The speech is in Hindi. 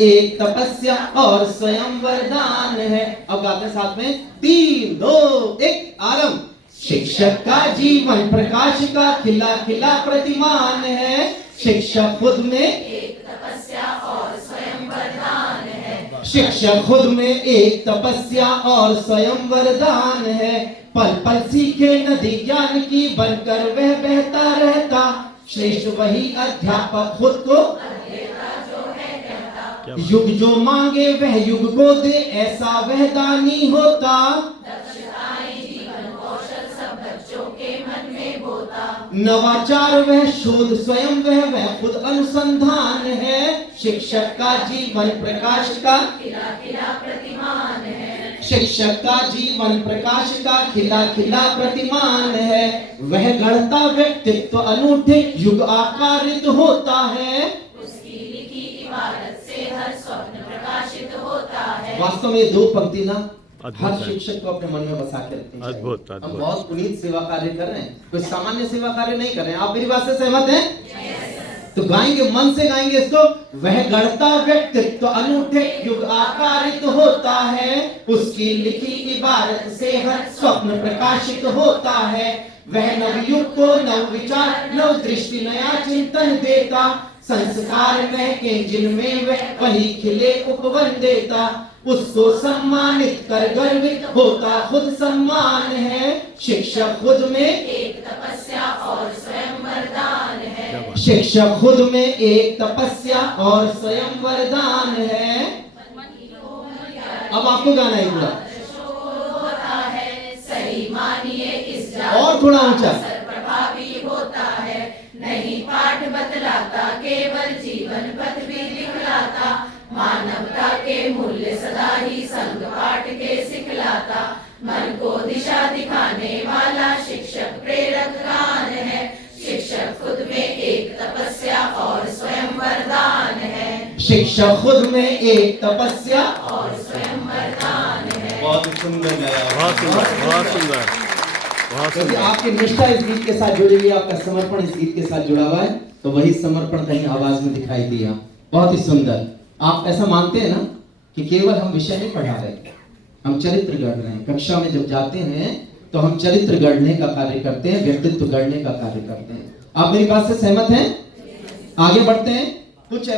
एक तपस्या और स्वयं वरदान है। अब गाते हैं साथ में, 3 2 1 आरंभ। शिक्षक का जीवन प्रकाश का खिला खिला प्रतिमान है। शिक्षक खुद में एक तपस्या और स्वयं वरदान है। शिक्षक खुद में एक तपस्या और स्वयं वरदान है। पल पल सीखे नदी ज्ञान की, बनकर वह बहता रहता। श्रेष्ठ वही अध्यापक खुद को अध्येता जो है कहता। युग जो मांगे वह युग को दे, ऐसा वह दानी होता। दक्षताएं जीवन कौशल सब बच्चों के मन में बोता। नवाचार वह शोध स्वयं वह खुद अनुसंधान है। शिक्षक का जीवन प्रकाश का खिला खिला प्रतिमान है। शिक्षक का जीवन प्रकाश का खिला खिला प्रतिमान है। वह गढ़ता व्यक्तित्व अनूठे, युग आकारित होता है। उसकी लिखी इबारत से हर स्वप्न प्रकाशित होता है। वास्तव में 2 पंक्ति ना अद्भुत हर है। शिक्षक को अपने मन में बसा के रखनी चाहिए। अद्भुत, हम अद्भुत। बहुत पुनीत सेवा कार्य कर रहे हैं, कोई सामान्य सेवा कार्य नहीं कर रहे हैं। आप मेरी बात से सहमत हैं? तो गाएंगे, मन से गाएंगे इसको। वह गढ़ता व्यक्तित्व अनूठे, युग आकारित होता है। उसकी लिखी इबारत से हर स्वप्न प्रकाशित होता है। वह नवयुग को नव विचार, नव दृष्टि, नया चिंतन देता। संस्कार महके जिनमें वह वही खिले उपवन देता। उसको सम्मानित कर गर्वित होता खुद सम्मान है। शिक्षक खुद में एक तपस्या और स्वयं वरदान है। शिक्षक खुद में एक तपस्या और स्वयं वरदान है। अब आपको गाना है पूरा, होता है सही मानिए इस और थोड़ा ऊंचा। असर प्रभावी होता है। नहीं पाठ बतलाता, केवल जीवन पथ भी दिखलाता। मानवता के मूल्य सदा ही संग पाठ के सिखलाता। मन को दिशा दिखाने वाला शिक्षक प्रेरक गान है। शिक्षक खुद में एक तपस्या और स्वयं वरदान है। शिक्षक खुद में एक तपस्या और स्वयं वरदान है। बहुत सुंदर गाया, बहुत सुंदर, बहुत सुंदर, बहुत क्योंकि सुंदर। आपकी निष्ठा इस गीत के साथ जुड़ी हुई है, आपका समर्पण इस गीत के साथ जुड़ा हुआ है, तो वही समर्पण कहीं आवाज में दिखाई दिया। बहुत ही सुंदर। आप ऐसा मानते हैं ना कि केवल हम विषय नहीं पढ़ा रहे, हम चरित्र गढ़ रहे हैं। कक्षा में जब जाते हैं तो हम चरित्र गढ़ने का कार्य करते हैं, व्यक्तित्व गढ़ने का कार्य करते हैं। आप मेरी बात से सहमत हैं? आगे बढ़ते हैं। कुछ ऐसे